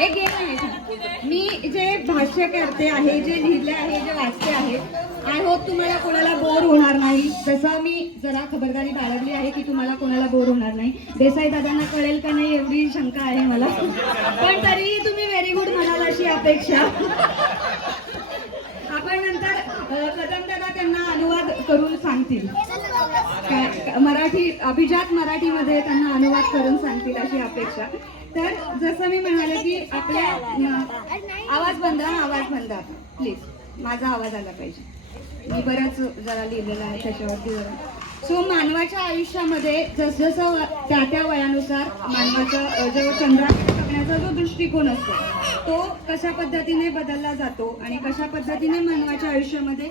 एक गेम आहे. मी जे भाष्य करते आहे, जे लिहिले आहे, जे वाचते आहे, आय होप तुम्हाला कोणाला बोर होणार नाही. जसं मी जरा खबरदारी बाळगली आहे की तुम्हाला कोणाला बोर होणार नाही. देसाई दादांना कळेल का नाही एवढी शंका आहे मला, पण तरीही तुम्ही व्हेरी गुड म्हणाल अशी अपेक्षा. आपण नंतर कदम दादा त्यांना अनुवाद करून सांगतील, मराठी अभिजात मराठीमध्ये त्यांना अनुवाद करून सांगतील अशी अपेक्षा. तर जसं मी म्हणाले की आपल्या आवाज बंद प्लीज, माझा आवाज आला पाहिजे. मी बरंच जरा लिहिलेलं आहे त्याच्यावरती जरा. सो मानवाच्या आयुष्यामध्ये जसजसं त्या वयानुसार मानवाचा जो चंद्राकडे बघण्याचा जो दृष्टिकोन असतो तो कशा पद्धतीने बदलला जातो आणि कशा पद्धतीने मानवाच्या आयुष्यामध्ये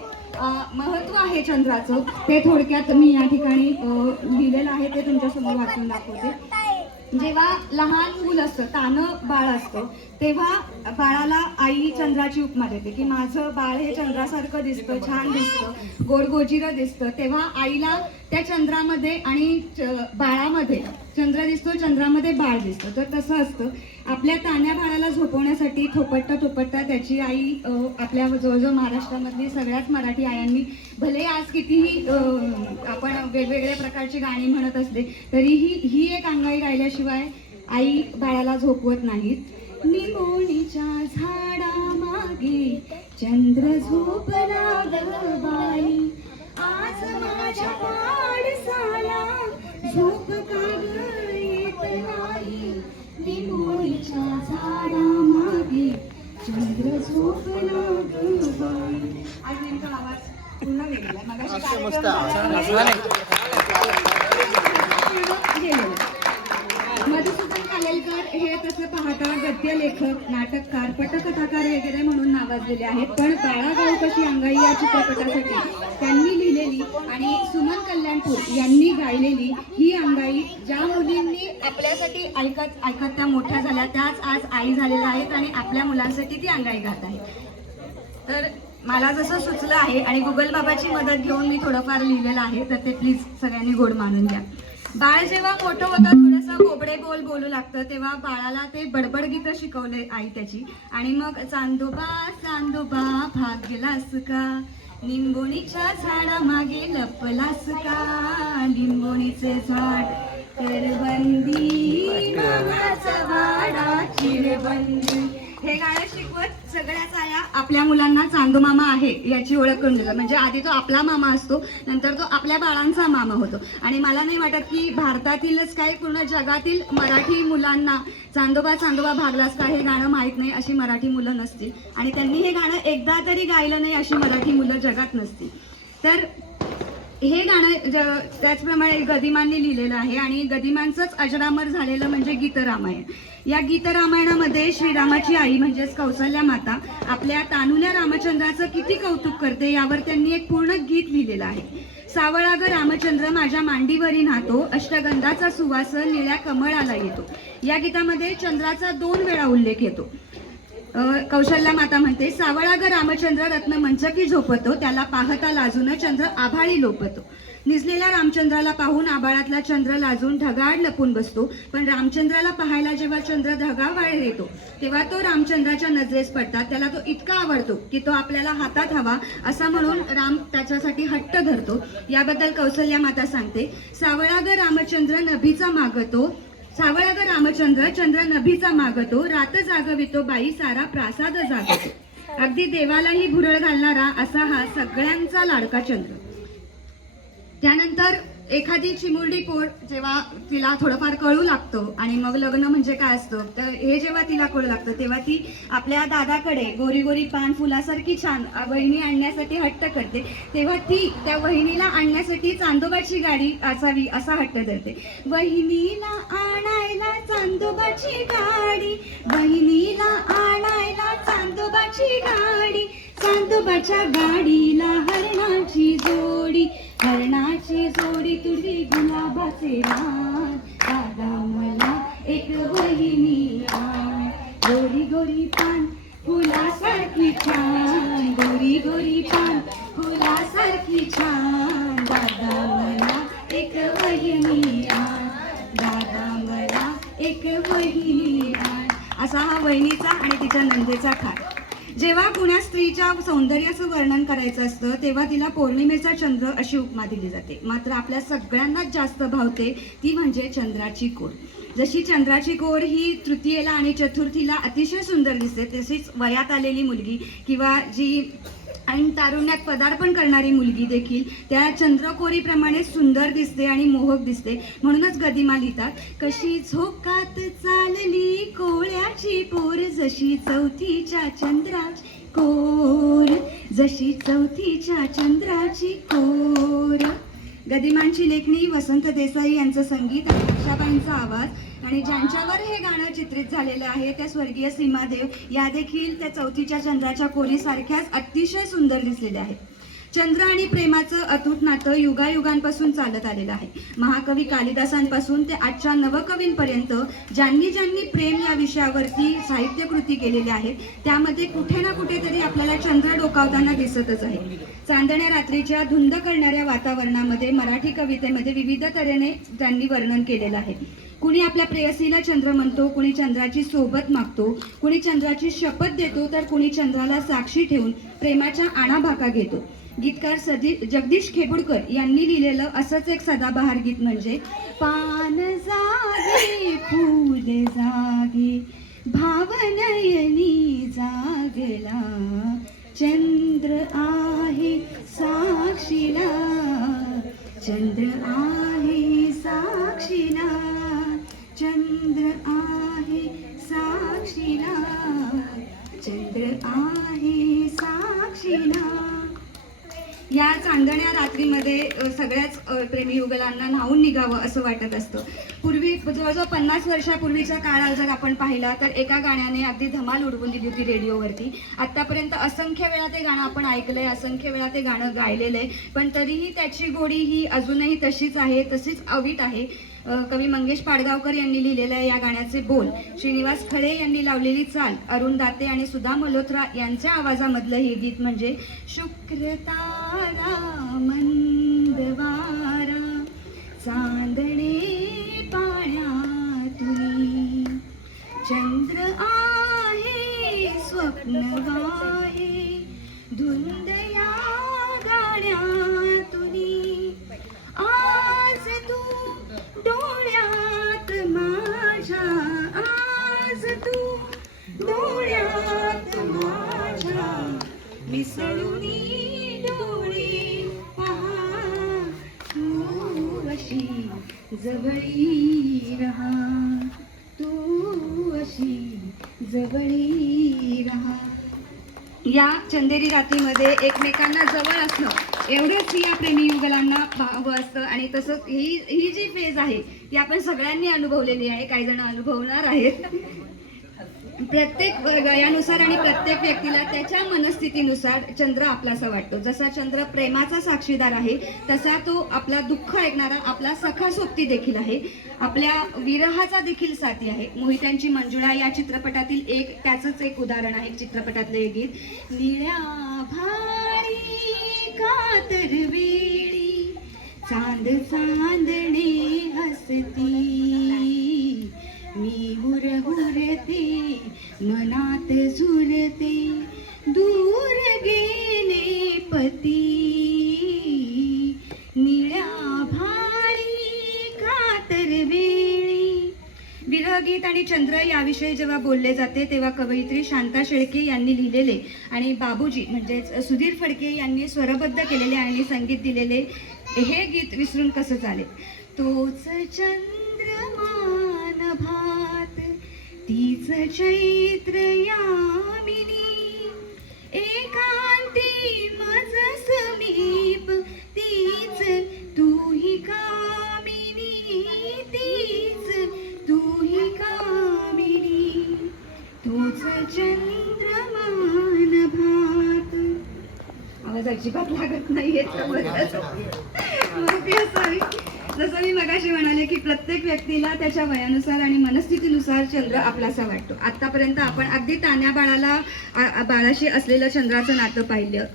महत्त्व आहे चंद्राचं, ते थोडक्यात मी या ठिकाणी लिहिलेलं आहे, ते तुमच्यासमोर वाचून दाखवते. जेव्हा लहान मूल असतं, तानं बाळ असतं, तेव्हा बाळाला आई चंद्राची उपमा देते की माझं बाळ हे चंद्रासारखं दिसतं, छान दिसतं, गोडगोजिरं दिसतं. तेव्हा आईला त्या चंद्रामध्ये आणि बाळामध्ये चंद्र दिसतो, चंद्रामध्ये बाळ दिसतं. तर तसं असतं, आपल्या तान्या बाळाला झोपवण्यासाठी थोपटता त्याची आई आपल्या जवळजवळ महाराष्ट्रामधली सगळ्याच मराठी आयांनी, भले आज कितीही आपण वेगवेगळ्या प्रकारची गाणी म्हणत असले तरीही ही एक अंगाई राहिल्याशिवाय आई बाळाला झोपवत नाहीत. निमोणीच्या झाडामागे चंद्र झोपला ग बाई, आज माझ्या पाडसाला झोप का ग येत नाही. निमोणीच्या झाडामागे चंद्र झोपला ग बाई. आज नेमका आवाज पुन्हा वेगळा मधुसूदन कालेलकर हे तसं पाहता गद्य लेखक, नाटककार, पटकथाकार वगैरे म्हणून नावाजलेले आहेत. पण बाळागाव कशी अंगाई या चित्रपटासाठी त्यांनी लिहिलेली आणि सुमन कल्याणपूर यांनी गायलेली ही अंगाई, ज्या मुलींनी आपल्यासाठी ऐकत त्या मोठ्या झाल्या, त्याच आज आई झालेल्या आहेत आणि आपल्या मुलांसाठी ती अंगाई गात आहे. तर मला जसं सुचलं आहे आणि गुगल बाबाची मदत घेऊन मी थोडंफार लिहिलेलं आहे, तर ते प्लीज सगळ्यांनी गोड मानून घ्या. बाळ जेव्हा मोठं होतं, थोडंसं कोबडे बोल बोलू लागतं, तेव्हा बाळाला ते बडबड गीतं शिकवले आई त्याची. आणि मग चांदोबा भागलास का, लिंबोणीच्या झाडामागे लपलास का, लिंबोणीचे झाड करवंदी, नागाचा वाडा चिरबंदी. हे गाणं शिकवत सगळ्याच आया आपल्या मुलांना चांदोमामा आहे याची ओळख करून देतात. म्हणजे आधी तो आपला मामा असतो, नंतर तो आपल्या बाळांचा मामा होतो. आणि मला नाही वाटत की भारतातीलच काय, पूर्ण जगातील मराठी मुलांना चांदोबा भागलास का हे गाणं माहीत नाही अशी मराठी मुलं नसतील, आणि त्यांनी हे गाणं एकदा तरी गायलं नाही अशी मराठी मुलं जगात नसतील. तर हे गाणं त्याचप्रमाणे गदिमांनी लिहिलेलं आहे आणि गदिमांचंच अजरामर झालेलं म्हणजे गीतरामायण. या गीतरामायणामध्ये श्रीरामाची आई म्हणजेच कौसल्या माता आपल्या तानुल्या रामचंद्राचं किती कौतुक करते यावर त्यांनी एक पूर्ण गीत लिहिलेलं आहे. सावळा ग रामचंद्र माझ्या मांडीवरी नाहतो, अष्टगंधाचा सुवास निळ्या कमळाला येतो. या गीतामध्ये चंद्राचा 2 वेळा उल्लेख येतो. कौशल्या माता म्हणते, सावळा ग रामचंद्र रत्न मंचकी झोपतो, त्याला पाहता लाजून चंद्र आभाळी लोपतो. निजलेल्या रामचंद्राला पाहून आभाळातला चंद्र लाजून ढगाळ लपून बसतो. पण रामचंद्राला पाहायला जेव्हा चंद्र ढगाबाहेर येतो तेव्हा तो रामचंद्राच्या नजरेस पडतात. त्याला तो इतका आवडतो की तो आपल्याला हातात हवा असा म्हणून राम त्याच्यासाठी हट्ट धरतो. याबद्दल कौसल्या माता सांगते, सावळा ग रामचंद्र नभीचा मागतो, सावळा ग रामचंद्र चंद्र नभीचा मागतो, रात जागवितो बाई सारा प्रासाद जागतो. अगदी देवालाही भुरळ घालणारा असा हा सगळ्यांचा लाडका चंद्र. त्यानंतर एखादी चिमुरडी पोर जेव्हा तिला थोडंफार कळू लागतं आणि मग लग्न म्हणजे काय असतं तर हे जेव्हा तिला कळू लागतं तेव्हा ती आपल्या दादाकडे गोरी गोरी पान फुलासारखी छान वहिनी आणण्यासाठी हट्ट करते. तेव्हा ती त्या वहिनीला आणण्यासाठी चांदोबाची गाडी असावी असा हट्ट धरते. वहिनीला आणायला चांदोबाची गाडी, वहिनीला आणायला चांदोबाची गाडी, चांदोबाच्या गाडीला हरणाची जोडी, हरणाची जोडी तुझी गुलाबाचे रान, दादा मला एक वहिनी आण, गोरी गोरी पान फुलासारखी छान, गोरी गोरी पान फुलासारखी छान, दादा मला एक वहिनी आण, दादा मला एक बहिणीला, असा हा वहिनीचा आणि तिच्या नंदेचा खाट. जेव्हा कुण्या स्त्रीच्या सौंदर्याचं वर्णन करायचं असतं तेव्हा तिला पौर्णिमेचा चंद्र अशी उपमा दिली जाते. मात्र आपल्या सगळ्यांनाच जास्त भावते ती म्हणजे चंद्राची कोर. जशी चंद्राची कोर ही तृतीयेला आणि चतुर्थीला अतिशय सुंदर दिसते, तशीच वयात आलेली मुलगी किंवा जी ऐन तारुण्यात पदार्पण करणारी मुलगी देखील त्या चंद्रकोरीप्रमाणे सुंदर दिसते आणि मोहक दिसते. म्हणूनच गदिमा लिहितात, कशी झोकात चालली कोळ्याची पोर, जशी चौथीच्या चंद्राची कोर, जशी चौथीच्या चंद्राची कोर. गदिमांची लेखणी वसंत देसाई यांचं संगीत आणि आशाबाईंचा आवाज आणि ज्यांच्यावर हे गाणं चित्रित झालेलं आहे त्या स्वर्गीय सीमादेव या देखील त्या चौथीच्या चंद्राच्या कोरीसारख्याच अतिशय सुंदर दिसलेल्या आहेत. चंद्र आणि प्रेमाचं अतूट नातं युगायुगांपासून चालत आलेलं आहे. महाकवी कालिदासांपासून ते आजच्या नवकवींपर्यंत ज्यांनी ज्यांनी प्रेम या विषयावरती साहित्यकृती केलेल्या आहेत त्यामध्ये कुठे ना कुठेतरी आपल्याला चंद्र डोकावताना दिसतच आहे. चांदण्या रात्रीच्या धुंद करणाऱ्या वातावरणामध्ये मराठी कवितेमध्ये विविध तऱ्हेने त्यांनी वर्णन केलेलं आहे. कुणी आपल्या प्रेयसीला चंद्र म्हणतो, कुणी चंद्राची सोबत मागतो, कुणी चंद्राची शपथ देतो, तर कुणी चंद्राला साक्षी ठेवून प्रेमाच्या आणाभाका घेतो. गीतकार जगदीश खेबुडकर यांनी लिहिलेलं असंच एक सदाबहार गीत म्हणजे, पान जागे फूल जागे भावनयनी जागला, चंद्र आहे साक्षीला, चंद्र आहे साक्षीला, चंद्र आहे साक्षीला, चंद्र आहे साक्षीला. या चांदण्या रात्रीमध्ये सगळ्याच प्रेमी युगलांना न्हावून निघावं असं वाटत असतं. पूर्वी जवळजवळ 50 वर्षापूर्वीचा काळ जर आपण पाहिला तर एका गाण्याने अगदी धमाल उडवून दिली होती रेडिओवरती. आत्तापर्यंत असंख्य वेळा ते गाणं आपण ऐकलंय, असंख्य वेळा ते गाणं गायलेलं आहे, पण तरीही त्याची गोडी ही अजूनही तशीच आहे, तशीच अवीट आहे. कवी मंगेश पाडगावकर यांनी लिहिलेलं आहे या गाण्याचे बोल, श्रीनिवास खळे यांनी लावलेली चाल, अरुण दाते आणि सुधा मल्होत्रा यांच्या आवाजामधलं हे गीत म्हणजे, शुक्र तारा मंद वारा चांदणे पाण्यातुनी, चंद्र आहे स्वप्न वाहे धुंद या गाण्यातुनी, आज तू डोळ्यात माझ्या, आज तू डोळ्यात माझ्या, मिसळुनी डोळे पहा, तू अशी जवळी रहा, तू अशी जवळी रहा. या चंदेरी रात्रीमध्ये एकमेकांना जवळ असणं एवढंच या प्रेमी युगलांना हवं असतं. आणि तसंच ही जी फेज आहे ती आपण सगळ्यांनी अनुभवलेली आहे, काही जण अनुभवणार आहेत. प्रत्येक वयानुसार आणि प्रत्येक व्यक्तीला त्याच्या मनस्थितीनुसार चंद्र आपलासा वाटतो. जसा चंद्र प्रेमाचा साक्षीदार आहे तसा तो आपला दुःख ऐकणारा आपला सखा सोबती देखील आहे, आपल्या विरहाचा देखील साथी आहे. मोहित्यांची मंजुळा या चित्रपटातील त्याचंच एक उदाहरण आहे. चित्रपटातलं एक गीत, निळ्या भाळी कातर वेळी चांद चांदणे हसती, मी हुरहुरते मनात झुरते दूर गेले पती, निळ्या भाळी कातर वेळी. विरहगीत आणि चंद्र याविषयी जेव्हा बोलले जाते तेव्हा कवयित्री शांता शेळके यांनी लिहिलेले आणि बाबूजी म्हणजेच सुधीर फडके यांनी स्वरबद्ध केलेले आणि संगीत दिलेले हे गीत विसरून कसं चालेल. तोच चंद्रमान भात तीच चैत्र यामिनी, एकांती मज समीप तीच तूही कामिनी, तीच तूही कामिनी, तोच चंद्रमान भात. आवाज अजिबात लागत नाहीये. जसं मी मगाशी म्हणाले की प्रत्येक व्यक्तीला त्याच्या वयानुसार आणि मनस्थितीनुसार चंद्र आपलासा वाटतो. आतापर्यंत आपण अगदी तान्या बाळाशी असलेलं चंद्राचं नातं पाहिलं,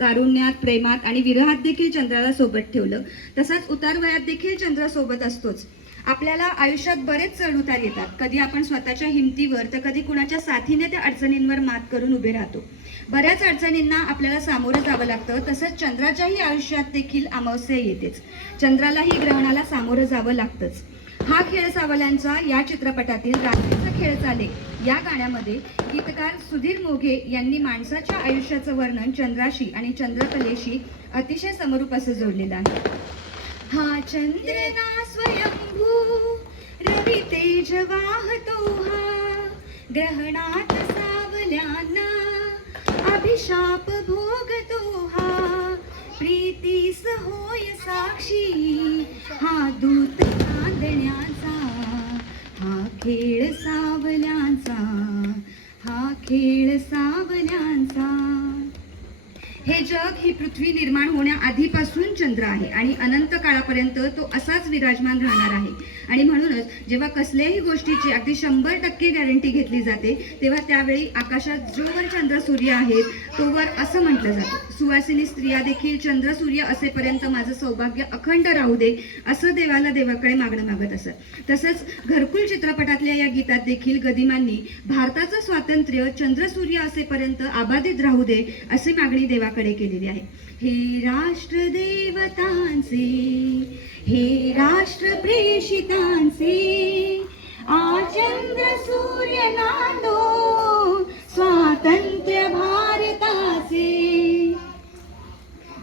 तारुण्यात, प्रेमात आणि विरहात देखील चंद्राला सोबत ठेवलं. तसंच उतार वयात देखील चंद्र सोबत असतोच. आपल्याला आयुष्यात बरेच चढउतार येतात. कधी आपण स्वतःच्या हिमतीवर तर कधी कुणाच्या साथीने त्या अडचणींवर मात करून उभे राहतो. बऱ्याच अडचणींना आपल्याला सामोरं जावं लागतं. तसंच चंद्राच्याही आयुष्यात देखील अमावस्या येतेच. चंद्रालाही ग्रहणाला सामोरं जावं लागतंच. हा खेळ सावल्यांचा या चित्रपटातील रात्रीचा खेळ चाले या गाण्यामध्ये गीतकार सुधीर मोघे यांनी माणसाच्या आयुष्याचं वर्णन चंद्राशी आणि चंद्रकलेशी अतिशय समरूप असं जोडलेलं आहे. हा चंद्र ना स्वयंभू रवी तेज वाहतो हा, ग्रहणात सावल्यांना अभिशाप भोगतो हा, प्रीतीस होय साक्षी हा दूत चांदण्याचा, हा खेळ सावल्यांचा, हा खेळ सावल्यांचा. हे जग, ही पृथ्वी निर्माण होण्याआधीपासून चंद्र आहे आणि अनंत काळापर्यंत तो असाच विराजमान राहणार आहे. आणि म्हणूनच जेव्हा कसल्याही गोष्टीची अगदी 100% गॅरंटी घेतली जाते तेव्हा त्यावेळी आकाशात जोवर चंद्र सूर्य आहेत तोवर असं म्हटलं जातं, सुवासिनी स्त्रिया देखील चंद्र सूर्य असेपर्यंत माझं सौभाग्य अखंड राहू दे असं देवाकडे मागणं मागत असत. तसंच घरकुल चित्रपटातल्या या गीतात देखील गदिमांनी भारताचं स्वातंत्र्य चंद्र सूर्य असेपर्यंत आबादित राहू दे अशी मागणी देवाकडे केलेली आहे. हे राष्ट्र देवतांचे, हे राष्ट्र प्रेषितांचे, चंद्र सूर्य नांदो स्वातंत्र्य भारताचे.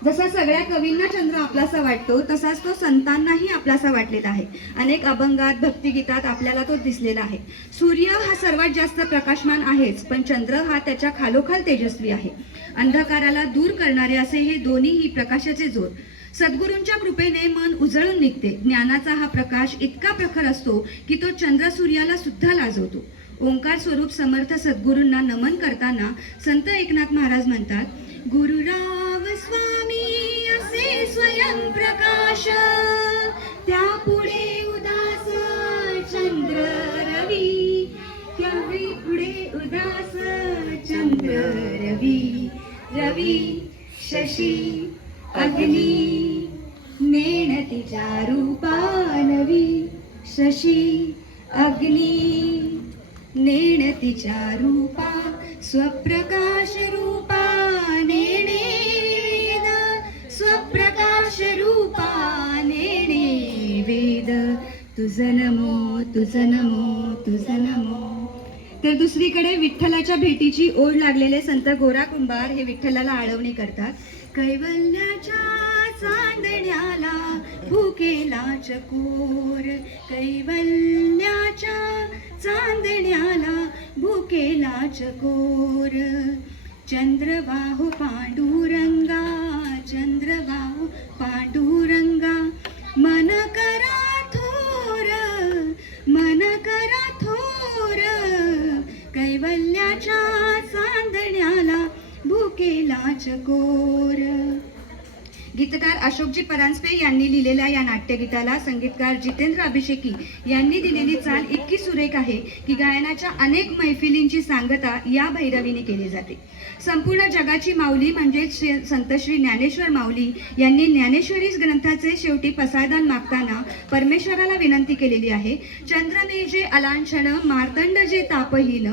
जसा सगळ्या कवींना चंद्र आपलासा वाटतो तसाच तो संतांनाही आपलासा वाटलेला आहे. अनेक अभंगात, भक्तिगीतात आपल्याला तो दिसलेला आहे. सूर्य हा सर्वात जास्त प्रकाशमान आहेच, पण चंद्र हा त्याच्या खालोखाल तेजस्वी आहे. अंधकाराला दूर करणारे असे हे दोन्हीही प्रकाशाचे जोर. सद्गुरूंच्या कृपेने मन उजळून निघते. ज्ञानाचा हा प्रकाश इतका प्रखर असतो की तो चंद्र सूर्याला सुद्धा लाजवतो. ओंकार स्वरूप समर्थ सद्गुरूंना नमन करताना संत एकनाथ महाराज म्हणतात, गुरुराव स्वामी असे स्वयं प्रकाश, त्यापुढे उदास चंद्र रवी, त्यावेळी पुढे उदास चंद्र रवी. रवी शशी अग्नी नेणतीच्या रूपानवी, शशी अग्नी नेणतीच्या रूपा, स्वप्रकाश रूपा नेणे वेद, स्वप्रकाश रूपा नेणे वेद. तुझ नमो, तुझ नमो, तुझ नमो. तर दुसरीकडे विठ्ठलाच्या भेटीची ओढ लागलेले संत गोरा कुंभार हे विठ्ठलाला आळवणी करतात. कैवल्याच्या चांदण्याला भुकेला चकोर, कैवल्याच्या चांदण्याला भुकेला चकोर. चंद्रबाहू पांडुरंगा, चंद्रबाहू पांडुरंगा, मन करा थोर, मन करा थोर, कैवल्याच्या चांदण्याला भुकेला चकोर. गीतकार अशोकजी परांजपे यांनी लिहिलेल्या या नाट्यगीताला संगीतकार जितेंद्र अभिषेकी यांनी दिलेली चाल इतकी सुरेख आहे की गायनाच्या अनेक मैफिलींची सांगता या भैरवीने केली जाते. संपूर्ण जगाची माऊली म्हणजे संत श्री ज्ञानेश्वर माऊली यांनी ज्ञानेश्वरी ग्रंथाचे शेवटी पसायदान मागताना परमेश्वराला विनंती केलेली आहे. चंद्रने जे अलांछन, मार्तंड जे तापहीन,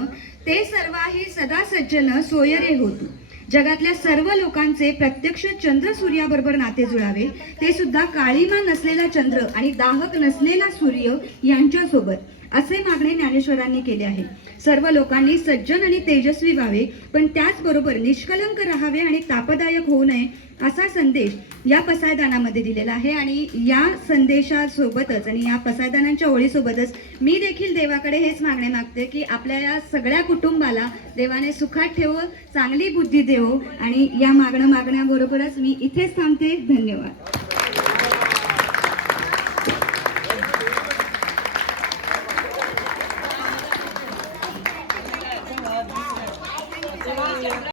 ते सर्वाही सदा सज्जन सोयरे होतू. जगातल्या सर्व लोकांचे प्रत्यक्ष चंद्र सूर्याबरोबर नाते जुळावे, ते सुद्धा काळीमा नसलेला चंद्र आणि दाहक नसलेला सूर्य यांच्यासोबत, असे मागणे ज्ञानेश्वरांनी केले आहे. सर्व लोकांनी सज्जन आणि तेजस्वी व्हावे, पण त्याचबरोबर निष्कलंक राहावे आणि तापदायक होऊ नये असा संदेश या पसायदानामध्ये दिलेला आहे. आणि या संदेशासोबतच आणि या पसायदानांच्या ओळीसोबतच मी देखील देवाकडे हेच मागणे मागते की आपल्या या सगळ्या कुटुंबाला देवाने सुखात ठेवो, चांगली बुद्धी देवो. आणि या मागण्याबरोबरच मी इथेच थांबते. धन्यवाद.